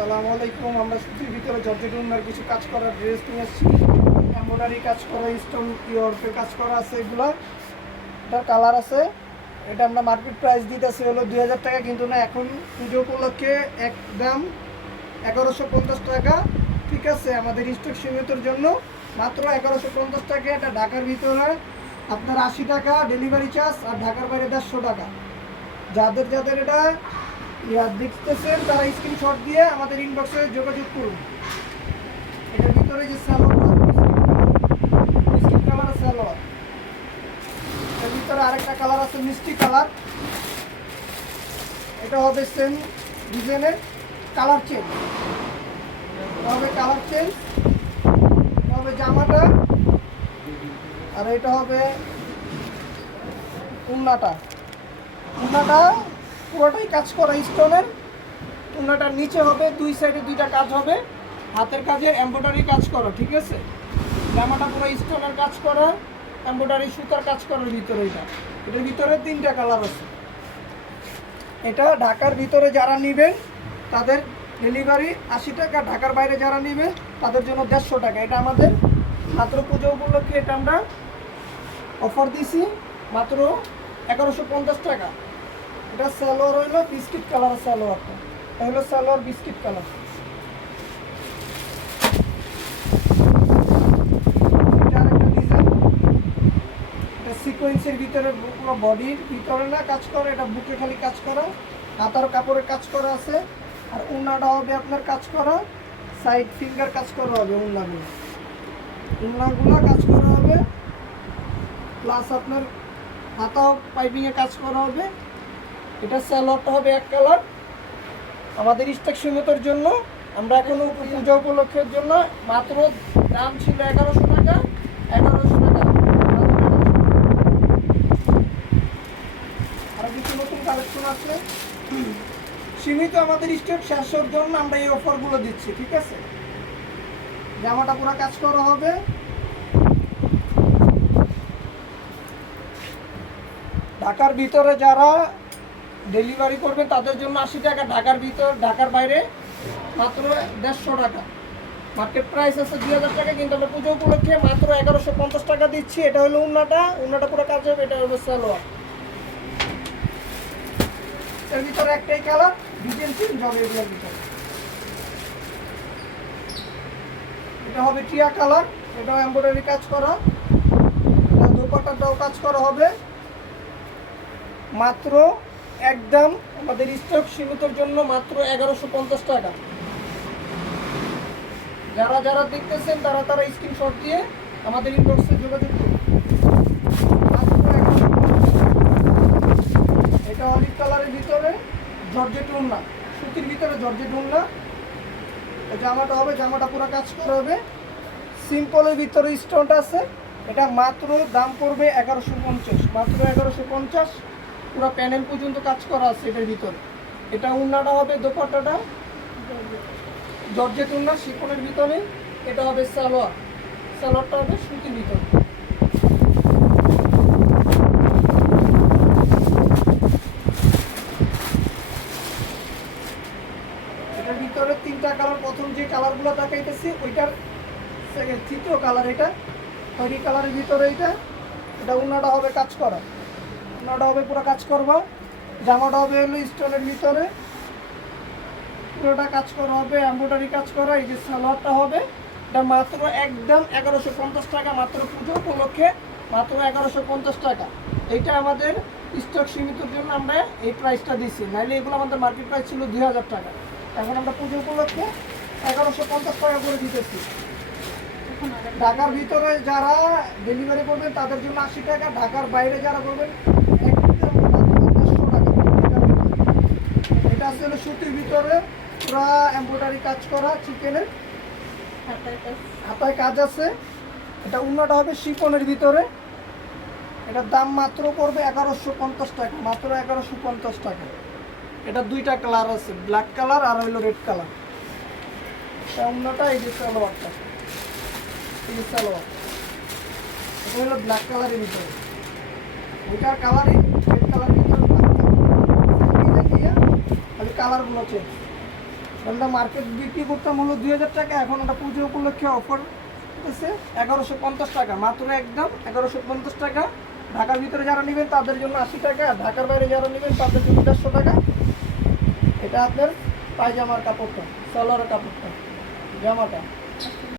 আসসালামু আলাইকুম। আমরা সুতির ভিতরে জর্জেট উন্নার কিছু কাজ করা ড্রেস নিয়ে এসেছি। এমব্রয়ডারি কাজ করা, স্টোন ওয়ার্কের কাজ করা আছে। এগুলো এটার কালার আছে। এটা আমরা মার্কেট প্রাইস দিতেছি হলো 2000 টাকা, কিন্তু না, এখন পুজো উপলক্ষে একদম 1150 টাকা। ঠিক আছে, আমাদের স্টক সীমিতর জন্য মাত্র 1150 টাকা। এটা ঢাকার ভিতরে আপনার 80 টাকা ডেলিভারি চার্জ, আর ঢাকার বাইরে 150 টাকা। যাদের যাদের এটা দেখতেছেন তারা স্ক্রিনশট দিয়ে আমাদের ইনবক্সে যোগাযোগ করুন। এটার ভিতরে যে সালোয়ার, বিস্কিট কালার সালোয়ার, এর ভিতরে আরেকটা কালার আছে মিষ্টি কালার। এটা হবে সেম ডিজাইনের কালার চেঞ্জ, হবে কালার চেঞ্জ, হবে জামাটা, আর এটা হবে উন্নাটা। উন্নাটা পুরোটাই কাজ করা স্টোনের। উন্নাটার নিচে হবে দুই সাইডে দুইটা কাজ হবে, হাতের কাজের এমব্রয়ডারি কাজ করা। ঠিক আছে, জামাটা পুরো স্টোনের কাজ করা, এমব্রয়ডারি সুতার কাজ করার ভিতরে। এটার ভিতরে 3টা কালার আছে। এটা ঢাকার ভিতরে যারা নেবেন তাদের ডেলিভারি 80 টাকা, ঢাকার বাইরে যারা নেবেন তাদের জন্য 150 টাকা। এটা আমাদের মাত্র পুজো উপলক্ষে এটা আমরা অফার দিছি মাত্র 1150 টাকা। এটা সালোয়ার হইলো বিস্কিট কালার, সালোয়ারটা এটা হলো সালোয়ার বিস্কিট কালার। এটা সিকোয়েন্সের ভিতরে পুরো বডির ভিতরে না কাজ করে, এটা বুকে খালি কাজ করা, হাতার কাপড়ের কাজ করা আছে। আর উন্নাটা হবে আপনার কাজ করা, সাইড ফিঙ্গার কাজ করা হবে। উন্নাগুলো কাজ করা হবে, প্লাস আপনার হাতাও পাইপিংয়ে কাজ করা হবে। এটা সালোয়ারটা হবে এক কালার। আমাদের স্টক সীমিতর জন্য আমরা এখনো পূজা উপলক্ষের জন্য মাত্র দাম ছিল 1100 টাকা, 1100 টাকা। আর কিছু নতুন কালেকশন আছে সীমিত, আমাদের স্টক শেষের জন্য আমরা এই অফারগুলো দিচ্ছি। ঠিক আছে, জামাটা পুরো কাজ করা হবে। ঢাকার ভিতরে যারা ডেলিভারি করবেন তাদের জন্য 80 টাকা, ঢাকার ভিতর ঢাকার বাইরে মাত্র 150 টাকা। মার্কেট প্রাইস আছে 2000 টাকা, কিন্তু আমরা পুজো উপলক্ষে মাত্র 1150 টাকা দিচ্ছি। এটা হলো উন্নাটা পুরো কাজ হবে। এটা হলো সালোয়ার। এর ভিতরে একটাই কালার, ডিজাইন চেঞ্জ হবে এগুলোর ভিতরে। এটা হবে টিয়া কালার, এটাও এমব্রয়ডারি কাজ করা, এটা দোপাট্টাটাও কাজ করা হবে। মাত্র একদম আমাদের স্টক সীমিতর জন্য মাত্র 1150 টাকা। যারা যারা দেখতেছেন তারা তারা স্ক্রিনশট দিয়ে আমাদের ইনবক্সে যোগাযোগ করুন। এটা অলিভ কালারের ভিতরে জর্জেট উন্না, সুতির ভিতরে জর্জেট উন্না। জামাটা হবে, জামাটা পুরো কাজ করা হবে। সিম্পলের ভিতরে স্টোনটা আছে। এটা মাত্র দাম পড়বে 1150, মাত্র 1150। পুরো প্যানেল পর্যন্ত কাজ করা আছে এটার ভিতরে। এটা উন্নাটা হবে, দোপাট্টাটা জর্জেট উন্না শিফনের ভিতরে। এটা হবে সালোয়ার, সালোয়ারটা হবে সুতির ভিতরে। এটার ভিতরে 3টা কালার। প্রথম যে কালারগুলো দেখাইতেছি ওইটার তৃতীয় কালার। এটা খয়েরি কালারের ভিতরে। এটা উন্নাটা হবে কাজ করা, উন্নাটা হবে পুরো কাজ করবা। জামাটা হবে হলো স্টোনের ভিতরে, পুরোটা কাজ করা হবে, এমব্রয়ডারি কাজ করা। এই যে সালোয়ারটা হবে, এটা মাত্র একদম 1150 টাকা, মাত্র পুজো উপলক্ষে মাত্র 1150 টাকা। এইটা আমাদের স্টক সীমিতর জন্য আমরা এই প্রাইসটা দিচ্ছি, নাহলে এগুলো আমাদের মার্কেট প্রাইস ছিল 2000 টাকা। এখন আমরা পুজো উপলক্ষে 1150 টাকা করে দিতেছি। ঢাকার ভিতরে যারা ডেলিভারি করবেন তাদের জন্য 80 টাকা, ঢাকার বাইরে যারা করবেন একদম মাত্র 150 টাকা। এটা আসলে সুতির ভিতরে পুরা এমব্রয়ডারি কাজ করা, চিকেনের হাতায় কাজ আছে। এটা উন্নাটা হবে শিফনের ভিতরে। এটার দাম মাত্র পড়বে 1150 টাকা, মাত্র 1150 টাকা। এটা 2টা কালার আছে, ব্ল্যাক কালার আর হইলো রেড কালার। এটা উন্নাটা, এই যে সালোয়ারটা, এই যে সালোয়ার। এটা হলো ব্ল্যাক কালারের ভিতরে, ওইটার কালারই রেড কালারের ভিতরে। খালি কালারগুলো চেঞ্জ। শালটা মার্কেট বিক্রি করতাম হলো 2000 টাকা, এখন ওটা পুজো উপলক্ষে অফার আছে 1150 টাকা, মাত্র একদম 1150 টাকা। ঢাকার ভিতরে যারা নেবেন তাদের জন্য 80 টাকা, আর ঢাকার বাইরে যারা নেবেন তাদের জন্য 150 টাকা। এটা আপনার পায়জামার কাপড়টা, সালোয়ারের কাপড়টা, জামাটা।